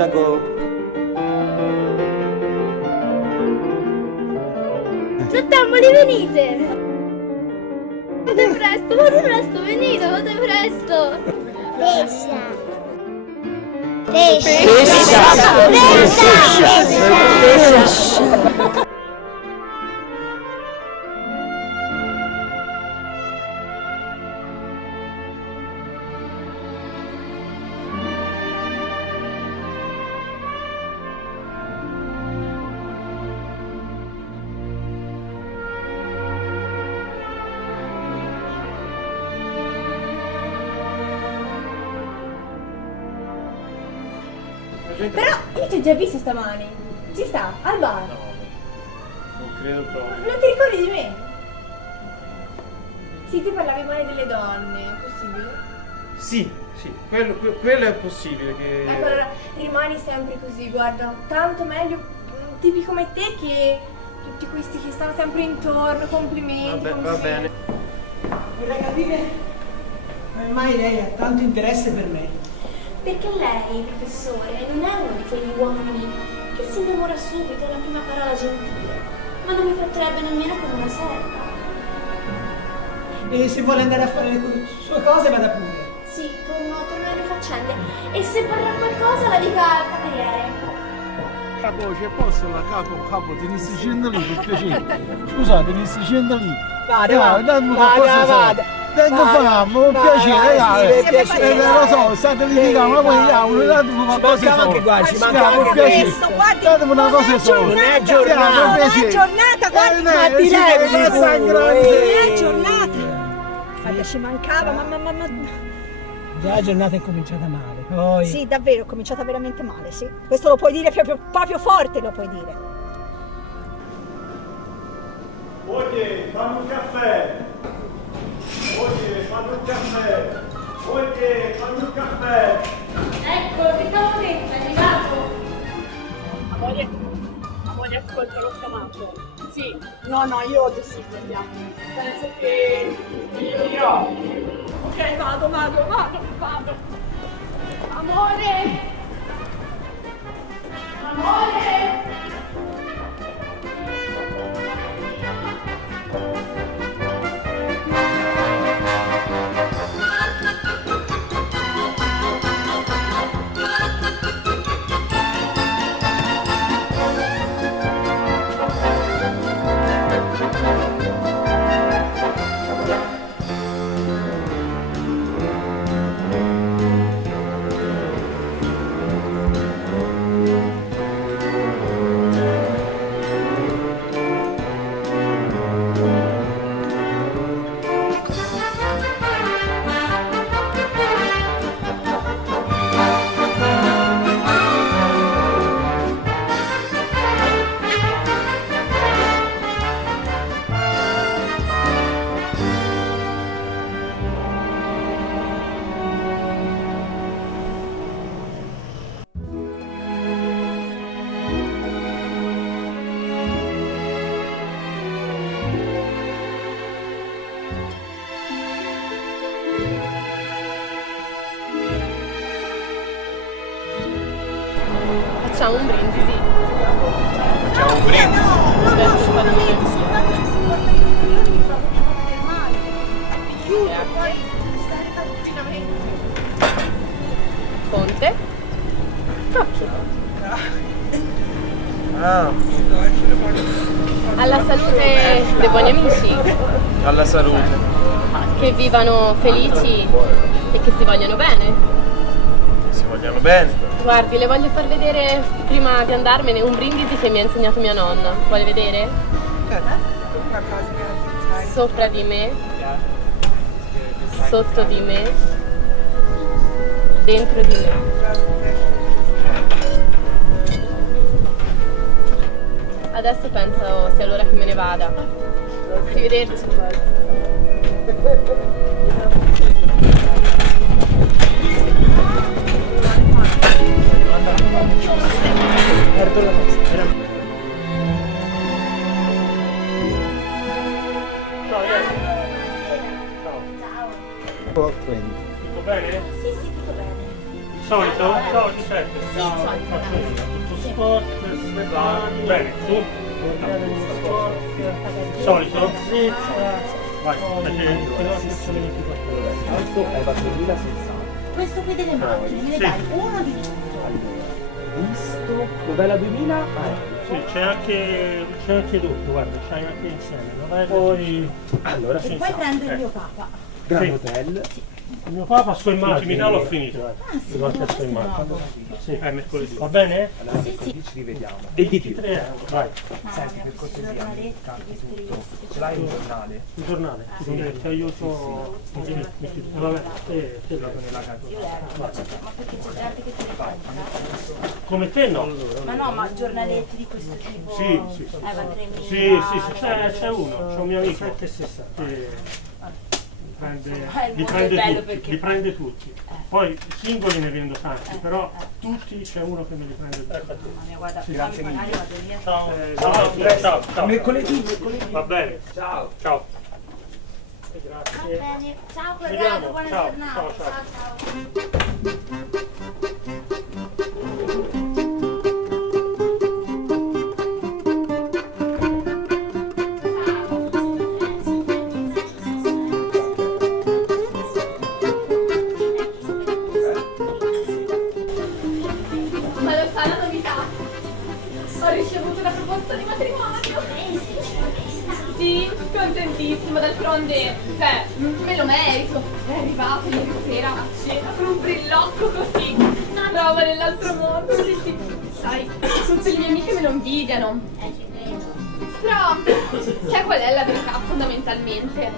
sindaco. Ciattamboli, venite! Fate presto, venite, fate presto! Pescia! Pescia! Però io ti ho già visto stamani. Ci sta, al bar. No, non credo proprio. Non ti ricordi di me? Sì, tu parlavi male delle donne, è possibile? Sì, quello è possibile che... Ecco, allora rimani sempre così, guarda, tanto meglio tipi come te che tutti questi che stanno sempre intorno, complimenti. Vabbè, va bene. Vorrei capire come mai lei ha tanto interesse per me. Perché lei, professore, non è uno di quegli uomini che si innamora subito alla prima parola gentile, ma non mi tratterebbe nemmeno come una serva. E se vuole andare a fare le sue cose vada pure. Sì, torno alle faccende. E se vorrà qualcosa la dica al cameriere. Capo, c'è posto la capo, te ne stai scendendo lì, per piacere. Scusate, mi stai scendendo lì. Vada. Tengo fame, un piacere, dai. Lo so, state litigando, ma poi andiamo, datemi una cosa sola. Ci manca anche questo, guardi. Datemi una cosa sola. Non è giornata, Non è giornata, guardi, ma ti levi, non sangrante. è giornata. Ci mancava, ma... Già la giornata è cominciata male, poi... Sì, davvero, è cominciata veramente male, sì. Questo lo puoi dire proprio forte, lo puoi dire. Moglie, fammi un caffè! Moglie, fammi un caffè! Moglie, fammi un caffè! Ecco, che stavo dentro, è arrivato. La moglie ascolta lo stomaco. Sì, no, io adesso andiamo. Penso che io dirò. Ok, vado. Amore! Facciamo un brindisi. Facciamo un brindisi. Verso la Conte. Cocchi. Alla salute dei buoni amici. Alla salute. Che vivano felici e che si vogliano bene. Si vogliano bene. Guardi, le voglio far vedere, prima di andarmene, un brindisi che mi ha insegnato mia nonna. Vuole vedere? Sopra di me, sotto di me, dentro di me. Adesso penso sia l'ora che me ne vada. Arrivederci. Tutto bene? Sì, tutto bene. Il solito? Ciao Giuseppe. Faccio io, tutto sport, Svetlana, bene, tu? Sport, solito? Vai, perché Questo qui delle macchine, me ne dai uno di tutto. Visto? Dov'è la 2000? sì, c'è anche tutto, guarda, c'hai anche insieme, no? Poi... Allora, E poi prendo il mio papà. Grand Hotel. Il mio papà sua immagine l'ho finito. Sì, Guarda questo sua è immagine. nuovo. Sì, è mercoledì. Va bene? Allora, Sì, sì. ci rivediamo. E di più. 3 euro, vai. Senti, per cortesia, carti tutto. Ce l'hai un giornale? Il giornale, ti aiuto. Vabbè, te Proprio nella casa. Ma perché c'è gente che te ne compra? come te no. Ma no, ma giornaletti di questo tipo. Sì. Va 3.000. Sì, c'è uno, c'è un mio amico che li prende tutti. Poi singoli ne vendo tanti, però tutti c'è uno che me li prende tutti. Mamma mia, guarda, Grazie fammi mille. pagare, vado via. Ciao. Mercoledì. Va bene. Ciao. Ciao. Va Grazie. bene. Ciao Vediamo. Corrado, buona Ciao, giornata. ciao. Ma lo sai la novità? Ho ricevuto una proposta di matrimonio. Sì, contentissima, d'altronde, cioè, me lo merito. È arrivato ieri sera a cena con un brillocco così, una roba dell'altro mondo, sì. Sai, tutte le mie amiche me lo invidiano. Però, sai qual è la verità fondamentalmente?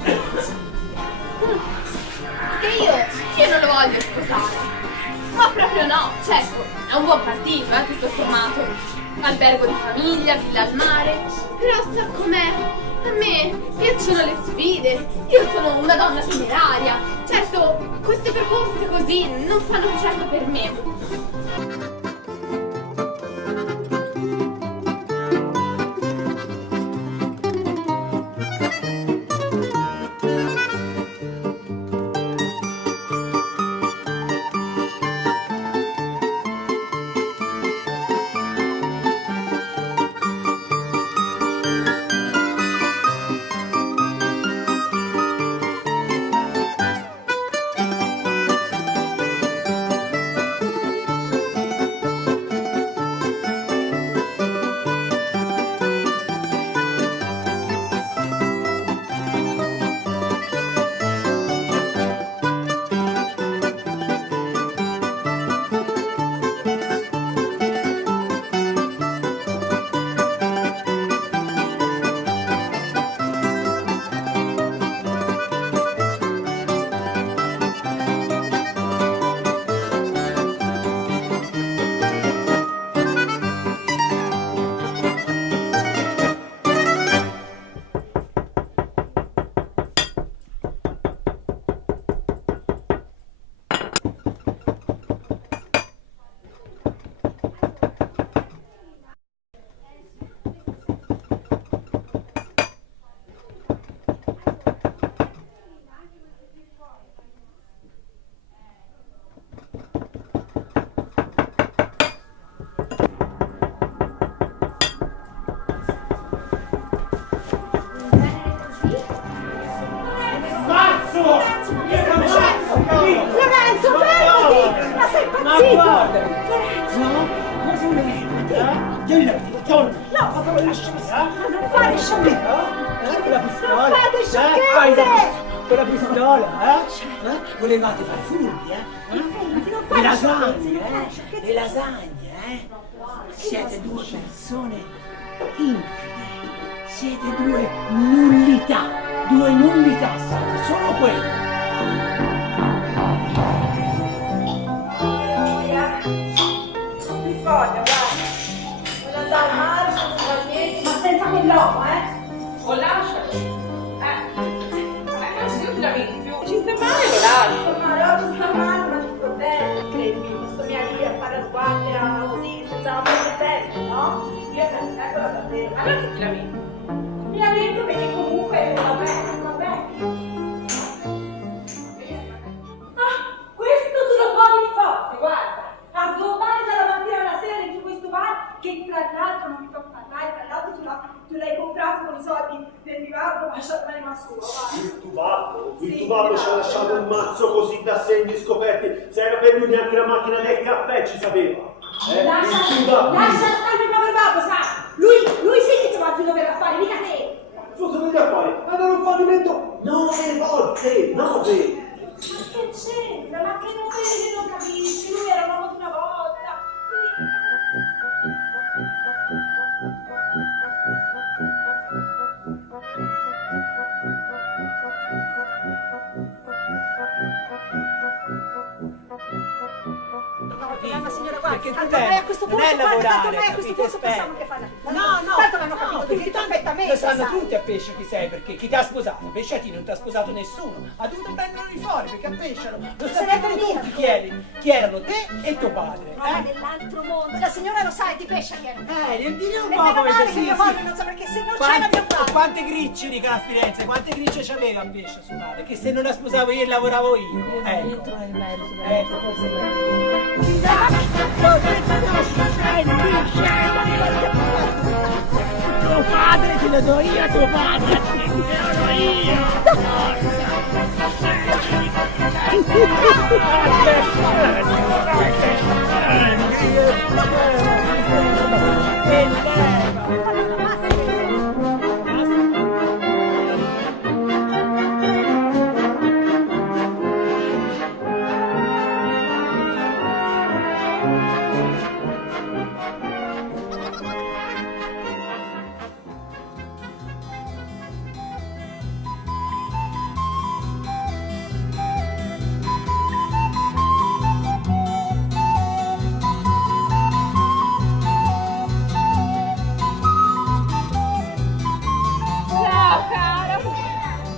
Che io non lo voglio sposare. Ma proprio no, certo, è un buon partito, tutto sommato. Albergo di famiglia, villa al mare. Però sa com'è? A me piacciono le sfide. Io sono una donna temeraria. Certo, queste proposte così non fanno certo per me. Lorenzo, fermati! Ma sei impazzito! No, ma come lasciami stare? Ma non fare sciocchezze! Non fate sciocchezze! Con la pistola, Volevate fare furbi, Le lasagne, Le lasagne, Siete due persone infide. Siete due nullità. Due nullità siete, solo quello. Ma senza quell'uomo, O lascialo. Vabbè, se io ti la vedi più, ci stai male, lo lascio. Ma oggi sta male, ma ci sto bene. Credimi, questo mia lì a fare la sguattera così, senza la mia bene, no? Io eccola davvero. Allora che ti la vedi? Mi ha detto che comunque va bene. Ah, questo te lo poni forte, guarda. A sgommare dalla mattina tubato, lasciate bene ma scuola, vai. Il tubato? Il tubato ci ha lasciato un mazzo così da segni scoperti. Se era per lui neanche la macchina del caffè ci sapeva. Lascia stare il povero babbo, sa! Lui sì che ci va a finire per affari, mica te! Cosa degli affari? Hanno un fallimento 9 volte! 9! Ma che c'entra? Ma che numeri che non capisci? Lui era un uomo di una volta! Ma signora, guarda, Perché tanto noi a questo punto, non è guarda, tanto lavorare, noi a questo punto pensiamo che fanno. No, tanto l'hanno capito tutti perfettamente. Lo sanno sai. tutti a Pescia chi sei, perché chi ti ha sposato? Pesciatino non ti ha sposato nessuno. Ha dovuto prenderli fuori perché a Pesciano lo sapevano tutti chi erano te e tuo padre. Roba dell'altro mondo. La signora lo sa, è di pesce chi è. Dire un E po' meno come male te, che mio padre non sa, perché se non c'era mio padre. Quante gricce a Firenze, quante gricce c'aveva a Pescia suo padre? Che se non la sposavo io lavoravo io. Ecco. Ecco, questo è tuo padre te lo do io, tuo padre te lo do io. Ciao cara!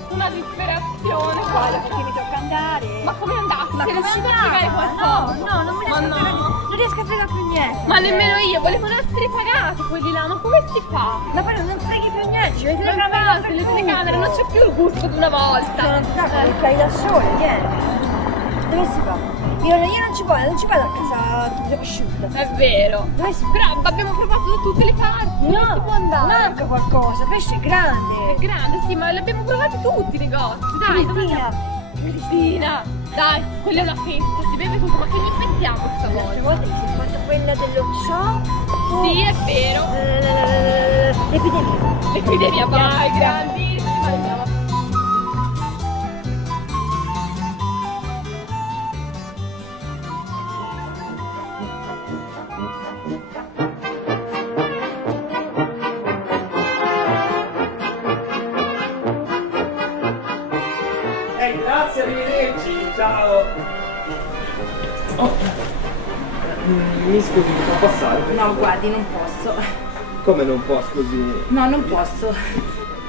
Una disperazione, guarda. Perché mi tocca andare. Ma come è andata? Ma Se come riuscite a andata? spiegare qualcosa? No, non me ne Ma no. Non riesco a fregare più niente. Ma nemmeno io, volevano essere pagati quelli là, ma come si fa? Ma poi non freghi più niente, ci vedi le Non telecamere fate le telecamere, non c'è più il gusto di una volta. Li fai da sole, vieni. Dove si va? Io non ci vado a casa tutta asciutta. È vero. Dove si va? Però abbiamo provato da tutte le parti, non si può andare. manca qualcosa, pesce è grande. È grande, sì, ma li abbiamo provati tutti i negozi. Dai, dove Cristina. andiamo? Cristina, dai, quella è una festa, si beve tutto, ma che ne mettiamo L'altra stavolta? volta ti sei fatta quella dello zoo. Sì, è vero. L'epidemia. L'epidemia, vai, grandissima. Andiamo. Grazie, arrivederci, ciao. Mi scusi, mi può passare? No, guardi, non posso. Come non può, scusi? No, non posso.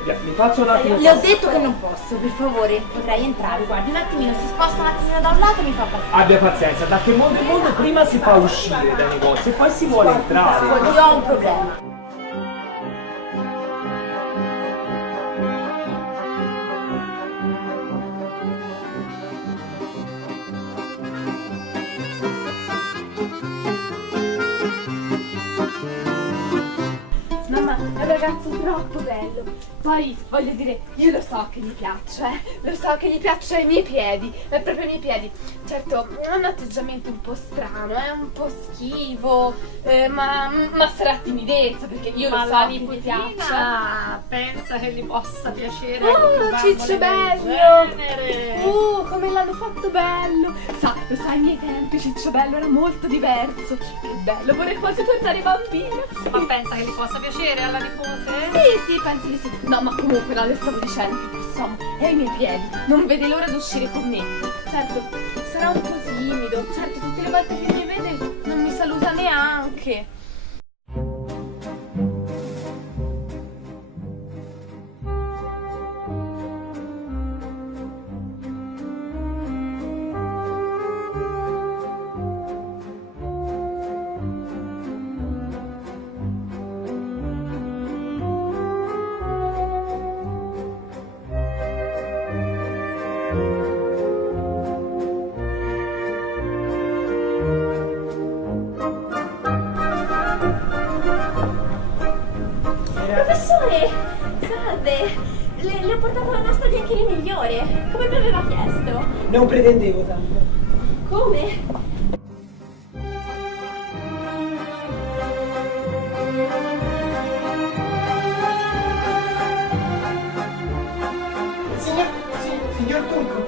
Mi faccio un attimo. Le ho detto che non posso, per favore, potrei entrare. Guardi, un attimino, si sposta un attimino da un lato e mi fa passare. Abbia pazienza, da che mondo è mondo prima si fa uscire dai negozi e poi si vuole entrare. Ascolti, ho un problema. Mamma, è un ragazzo troppo bello. Poi, voglio dire, io lo so che gli piaccio, lo so che gli piacciono i miei piedi, è proprio i miei piedi. Certo, ha un atteggiamento un po' strano, è un po' schivo, ma sarà timidezza, perché io lo so che gli piaccia. Pensa che gli possa piacere. Oh, Ciccio bello! Come l'hanno fatto bello! Lo sai, ai miei tempi Ciccio bello era molto diverso. Che bello, vorrei quasi tornare bambina. Ma pensa che gli possa piacere alla nipote? Sì, penso di sì. No, ma comunque no, le stavo dicendo che insomma, è ai miei piedi. Non vede l'ora di uscire con me. Certo, sarà un po' timido. Certo, tutte le volte che mi vede non mi saluta neanche. Professore, salve. Le ho portato la nostra biancheria migliore, come mi aveva chiesto. Non pretendevo tanto. Come? Signor Turco,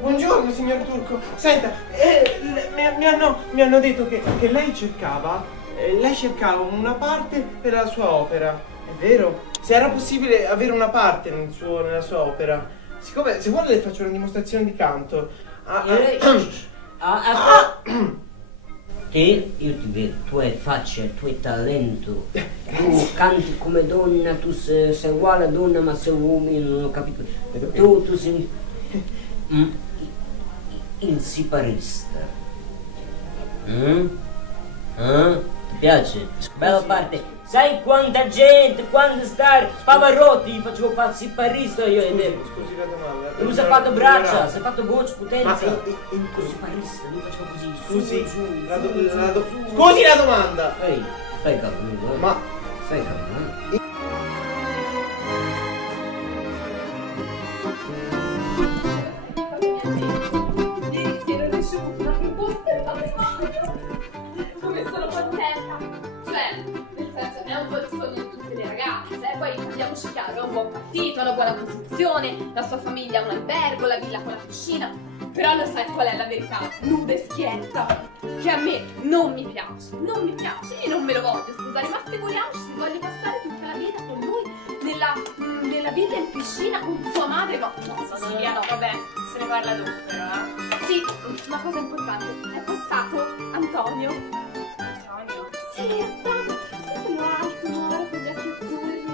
buongiorno signor Turco. Senta, mi hanno detto che lei cercava una parte per la sua opera, è vero? Se era possibile avere una parte nella sua opera. Siccome, se vuole le faccio una dimostrazione di canto. Te, io ti vedo, tu hai faccia, tu hai talento, tu canti come donna, tu sei uguale a donna ma sei uomo, non ho capito. Tu sei il siparista. Ti piace? Bella parte. Sai quanta gente, quando stai Pavarotti, gli facevo fare il siparista io e te. Scusi la domanda. Lui si è fatto braccia, si è fatto voce, potenza. Ma il siparista, lui faceva così. Scusi la domanda. Ehi, stai calmo, Ma stai calmo. Ieri sera ho ricevuto una proposta di matrimonio. Come sono contenta. Cioè, nel senso, è un po' il sogno di tutte le ragazze. Poi parliamoci chiaro, è un buon partito, ha una buona posizione, la sua famiglia ha un albergo, la villa con la piscina. Però lo sai qual è la verità? Nuda e schietta. Che a me non mi piace. Non mi piace. Io non me lo voglio scusare, ma figuriamoci se voglio passare tutta la vita con lui nella villa in piscina con sua madre. No, Silvia, no, vabbè, se ne parla dopo però, Sì, una cosa importante, è passato Antonio. Antonio? Sì, è quello alto, moro, con gli occhi azzurri.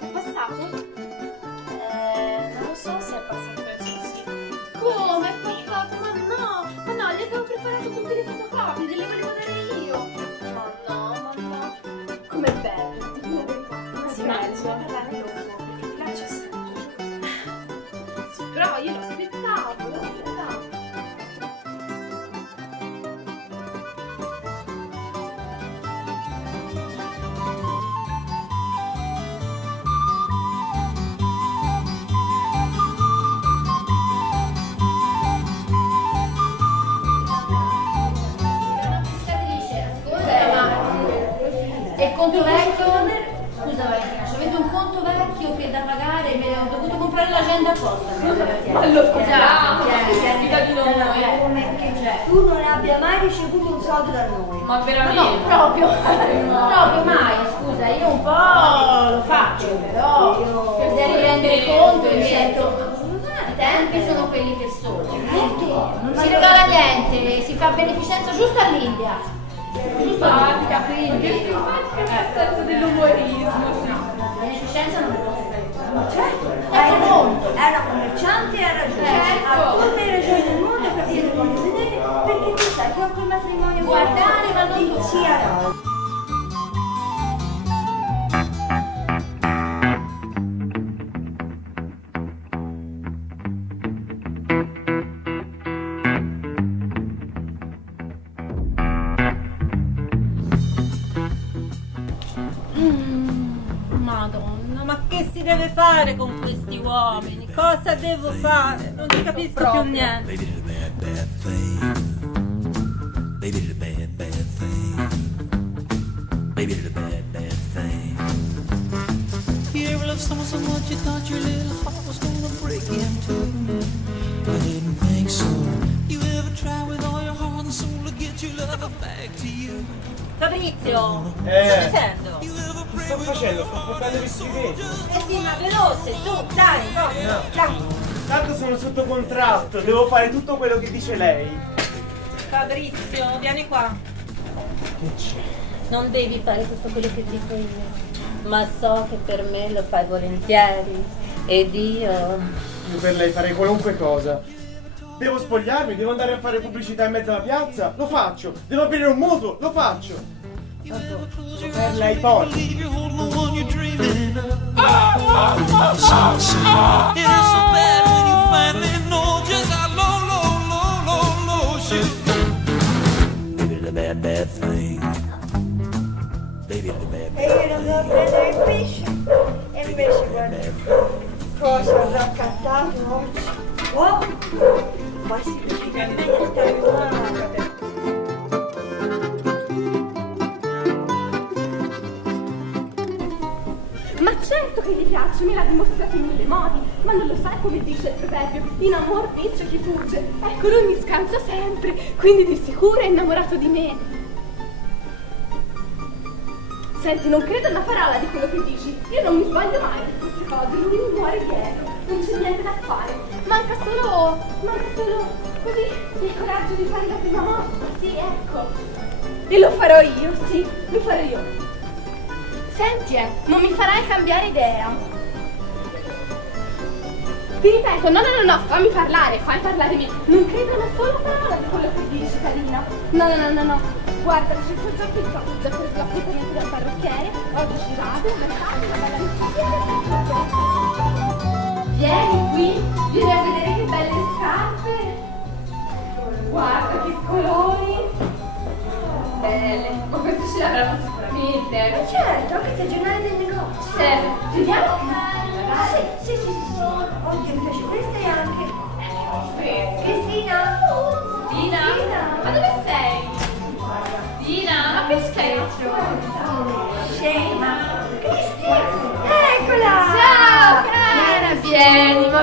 È passato? Non lo so se è passato, penso sì. Come? È passato? Ma no, gli avevo preparato tutte le fotocopie, le volevo dare io. Ma no. Com'è bello, la verità. Ma sì, ma bisogna parlarne dopo, perché ti piace sempre. Sì, però io l'ho aspettato. E il conto vecchio? Scusa Valentina, avete un conto vecchio che da pagare, mi ho dovuto comprare l'agenda apposta. Allora, Tieni di noi. come che c'è? Tu non abbia mai ricevuto un soldo da noi. Ma veramente? No, proprio mai, scusa, io un po' lo faccio, però devi rendere conto che i tempi sono quelli che sono. Non si regala niente, si fa beneficenza giusto all'India. Giusto all'India, quindi. Che simpatica dell'umorismo, sì. Beneficenza non può fare. Ma certo, conto. è una commerciante e ha ragione. Certo. Ha tutte le ragioni del mondo per dire voglio vedere, perché tu sai che ho quel matrimonio Guardare, ma non toccare. sia Madonna, ma che si deve fare con questi uomini? Cosa devo fare? Non ci capisco più niente. They did a bad, bad thing. They did a bad, bad thing. They did a bad, bad thing. You ever loved someone so much you thought your little heart was gonna break in two? I didn't think so. You ever try with all your heart and soul to get your lover back to you? Fabrizio, che stai facendo? sto facendo? Sto portando i schifetti. Sì, ma veloce, su, dai, proprio, dai. Tanto sono sotto contratto, devo fare tutto quello che dice lei. Fabrizio, vieni qua. Che c'è? Non devi fare tutto quello che dico io, ma so che per me lo fai volentieri. Ed io Per lei farei qualunque cosa. Devo spogliarmi, devo andare a fare pubblicità in mezzo alla piazza, lo faccio. Devo aprire un mutuo, lo faccio. Tanto per lei poi. It is so bad when you finally know just how low shit. They did a bad, bad thing. They did a bad, e io non devo prendere il pesce e invece guarda. raccattato oggi. Oh, ma si Ma certo che gli piace, me l'ha dimostrato in mille modi. Ma non lo sai come dice il proverbio? In amor vince chi fugge. Ecco, lui mi scansa sempre, quindi di sicuro è innamorato di me. Senti, non credo una parola di quello che dici. Io non mi sbaglio mai di queste cose, lui mi muore dietro. Non c'è niente da fare. Manca solo così il coraggio di fare la prima mossa. Sì, ecco. E lo farò io, sì, lo farò io. Senti, non mi farai cambiare idea. Ti ripeto, no, fammi parlare me. Non credo una sola parola di quello che dici, carina. No. Guarda, c'è già qui, ho già preso l'appuntamento dal parrucchiere, oggi ci vado, una bella Vieni qui, vieni a vedere che belle scarpe. Guarda che colori. Belle, ma queste ce l'avranno sicuramente. Certo, anche stagionale del negozio. Certo, vediamo. Sì. Oggi mi piace questa e anche. Cristina. Ma dove sei? Cristina, ma che scherzo? Scema. Cristina. Eccola. Ciao, cara.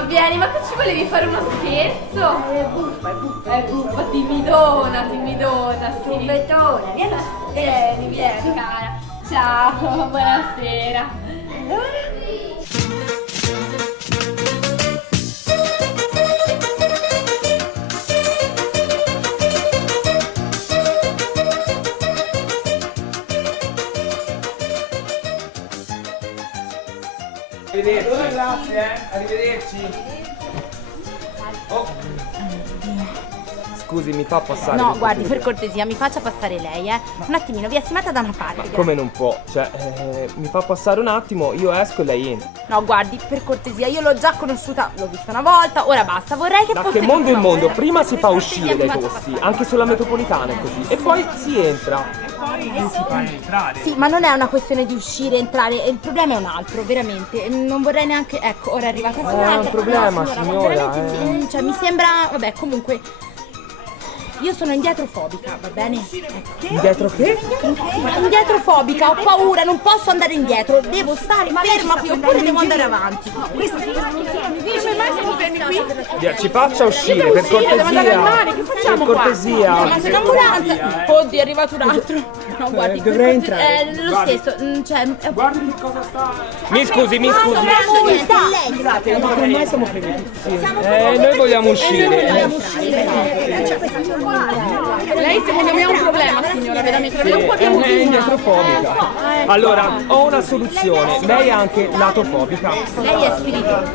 Vieni, ma che ci volevi fare uno scherzo? È buffa, timidona, sì. Buffettona, Vieni, cara. Ciao, buonasera. Allora? Arrivederci. Grazie, arrivederci. Oh. Scusi, mi fa passare? No, guardi, per cortesia, mi faccia passare lei, Un attimino, vi assimata da una parte. Come non può? Cioè, mi fa passare un attimo, io esco e lei entra. No, guardi, per cortesia, io l'ho già conosciuta, l'ho vista una volta, ora basta, vorrei che Da fosse... che mondo è il mondo? Per Prima si fa cortesia, uscire mi dai faccia posti, passare. anche sulla metropolitana è così. E poi si entra. Non si fa entrare. Sì, ma non è una questione di uscire, entrare, il problema è un altro, veramente. Non vorrei neanche... Ecco, ora è arrivata È un problema, no, signora. veramente, cioè, mi sembra... Vabbè, comunque... Io sono indietrofobica, va bene? Indietro che? Indietrofobica, ho paura, non posso andare indietro, devo stare ferma qui oppure devo andare avanti. Come mai siamo fermi qui? Ci faccia uscire, per Devo andare al mare, cortesia. che facciamo Per qua? cortesia. Chiamate l'ambulanza. Oddio, è arrivato un altro. No, guardi, dovrei entrare. lo stesso, cioè... Guardi che cosa sta... Mi scusi. Non faccio niente, è lei. Ma come mai siamo fermi? Noi vogliamo uscire. Lei secondo me ha un problema, signora, veramente. La vedo un po' più È indietrofobica. Allora, ho una soluzione. Lei è anche latofobica. Lei è spiritosa.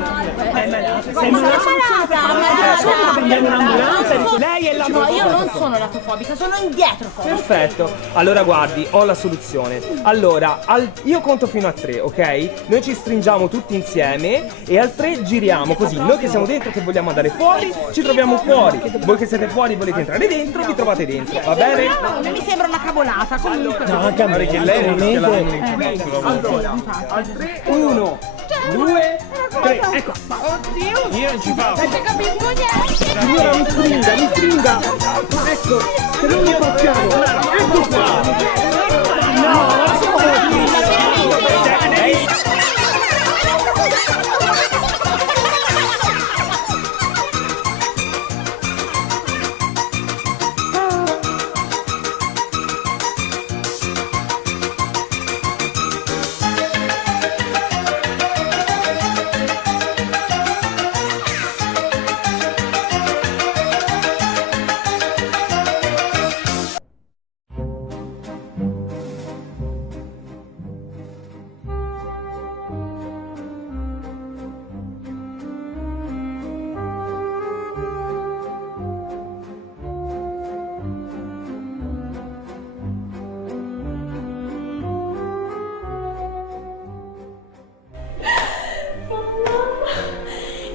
Lei è No, latofobica. io non sono latofobica, sono indietrofobica. Perfetto. Allora guardi, ho la soluzione. Allora, io conto fino a 3, ok? Noi ci stringiamo tutti insieme e al 3 giriamo così. Noi che siamo dentro che vogliamo andare fuori, ci troviamo fuori. Voi che siete fuori volete entrare dentro, vi trovate dentro. Va bene? No, mi sembra una cavolata, comunque. No, anche a me. Perché lei veramente. Allora, al 3, 1, 2, 3. Ecco. Oddio. Io non ci faccio. Non ci capisco niente. Signora, mi stringa. Ecco, se non lo facciamo. Ecco qua.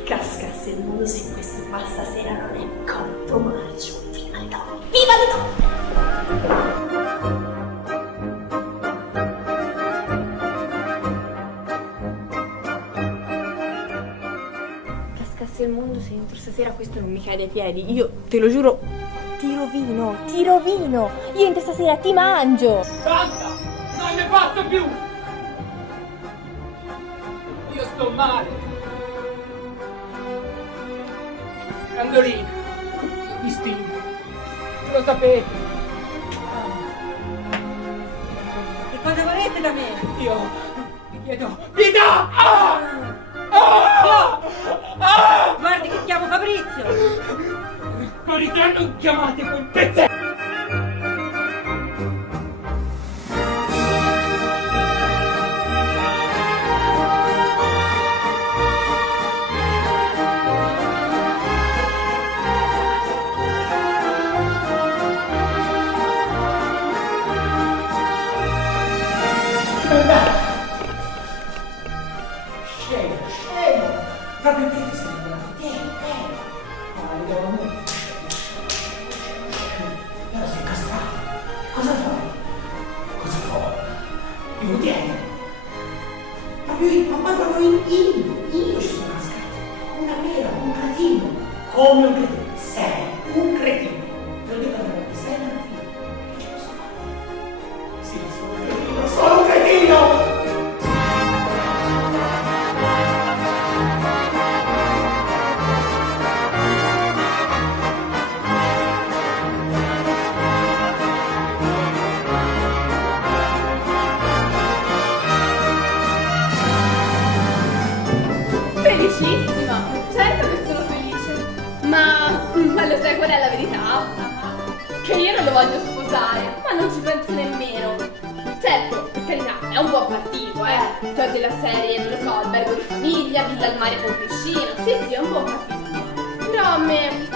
Cascasse il mondo se questo qua stasera non è cotto marcio. Viva le donne! Viva le donne! se il mondo sei dentro stasera questo non mi cade ai piedi, io te lo giuro, ti rovino. Io entro stasera ti mangio. Basta! Non ne posso più! Io sto male! Andolina, vi spingo. Lo sapete. E cosa volete da me? Io vi chiedo pietà! Guardi che chiamo Fabrizio! Perché non chiamate quel pezzetto? Scemo! Proprio te ti sembra? Però sei castrato. Cosa fai? Cosa fai? Io tieni. Proprio io ci sono cascato. Una mela, un cretino. Come un cretino. Sei un cretino. Te lo dico da voi, sei un cretino. Che ci posso fare? Sì, sono un cretino. Sono un cretino! Felicissima! Certo che sono felice! Ma lo sai qual è la verità? Che io non lo voglio sposare, ma non ci penso nemmeno. Certo, per carità, è un buon partito, cioè della serie, non lo so, albergo di famiglia, villa al mare con piscina. Sì, è un buon partito. Però a me,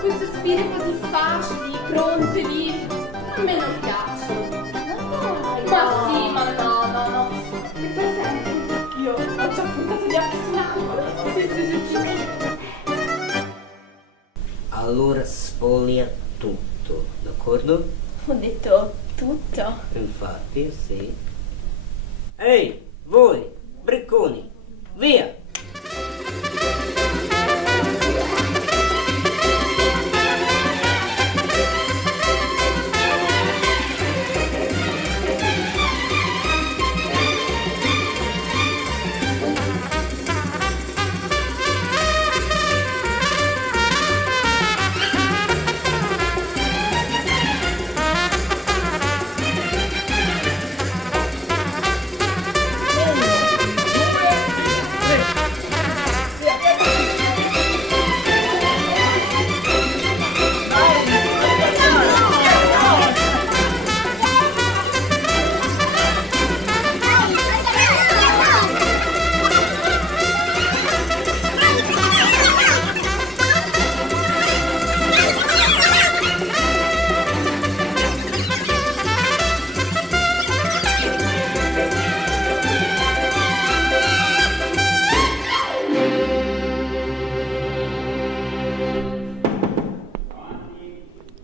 queste sfide così facili, pronte lì, a me non piacciono. Ma sì, ma no. E per esempio, io ho già puntato gli occhi sull'angolo. Sì. Allora sfoglia tutto, d'accordo? Ho detto tutto. Infatti, sì. Ehi, voi, bricconi, via!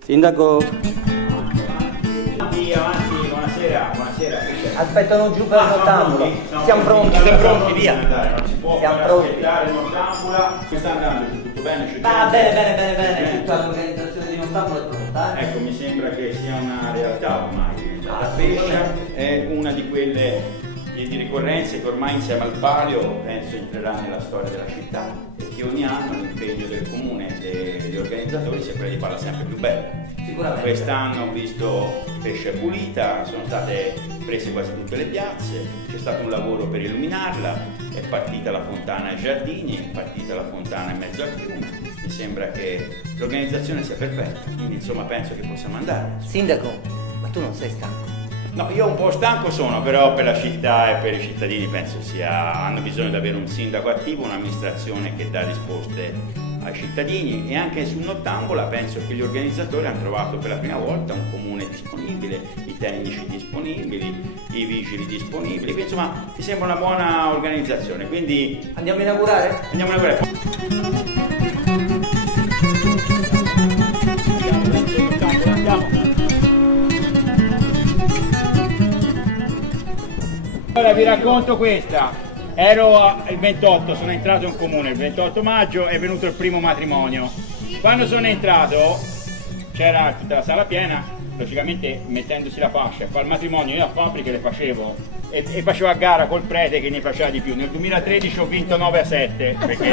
Sindaco. Avanti, buonasera. Aspettano giù per il nottambulo. Siamo pronti, via. Non si può Siamo far pronti. aspettare il nottambula. Come sta andando? Tutto bene? Bene. Tutta l'organizzazione di nottambulo è pronta. Ecco, mi sembra che sia una realtà ormai. La Pescia è una di quelle di ricorrenze che ormai insieme al palio penso entrerà nella storia della città e che ogni anno l'impegno del comune e degli organizzatori sia quello di farla sempre più bella. Sicuramente. Quest'anno ho visto Pescia pulita, sono state prese quasi tutte le piazze, c'è stato un lavoro per illuminarla, è partita la fontana ai giardini, è partita la fontana in mezzo al fiume, mi sembra che l'organizzazione sia perfetta, quindi insomma penso che possiamo andare. Sindaco, ma tu non sei stanco? No, io un po' stanco sono, però per la città e per i cittadini penso hanno bisogno di avere un sindaco attivo, un'amministrazione che dà risposte ai cittadini e anche sul Nottambola penso che gli organizzatori hanno trovato per la prima volta un comune disponibile, i tecnici disponibili, i vigili disponibili, quindi insomma mi sembra una buona organizzazione, quindi andiamo a inaugurare? Andiamo a inaugurare. Ora vi racconto questa. Ero il 28, sono entrato in comune il 28 maggio, è venuto il primo matrimonio. Quando sono entrato c'era tutta la sala piena, logicamente mettendosi la fascia. Fa il matrimonio, io a fabbriche le facevo e facevo a gara col prete che ne faceva di più. Nel 2013 ho vinto 9-7 perché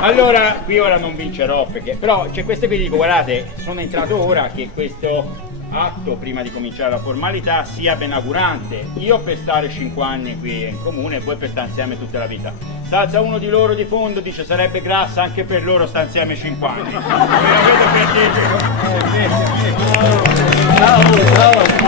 allora qui ora non vincerò perché però c'è queste qui, dico guardate, sono entrato ora che questo atto prima di cominciare la formalità sia benaugurante. Io per stare 5 anni qui in comune e voi per stare insieme tutta la vita. Salza uno di loro di fondo, dice sarebbe grassa anche per loro sta insieme 5 anni. La la la.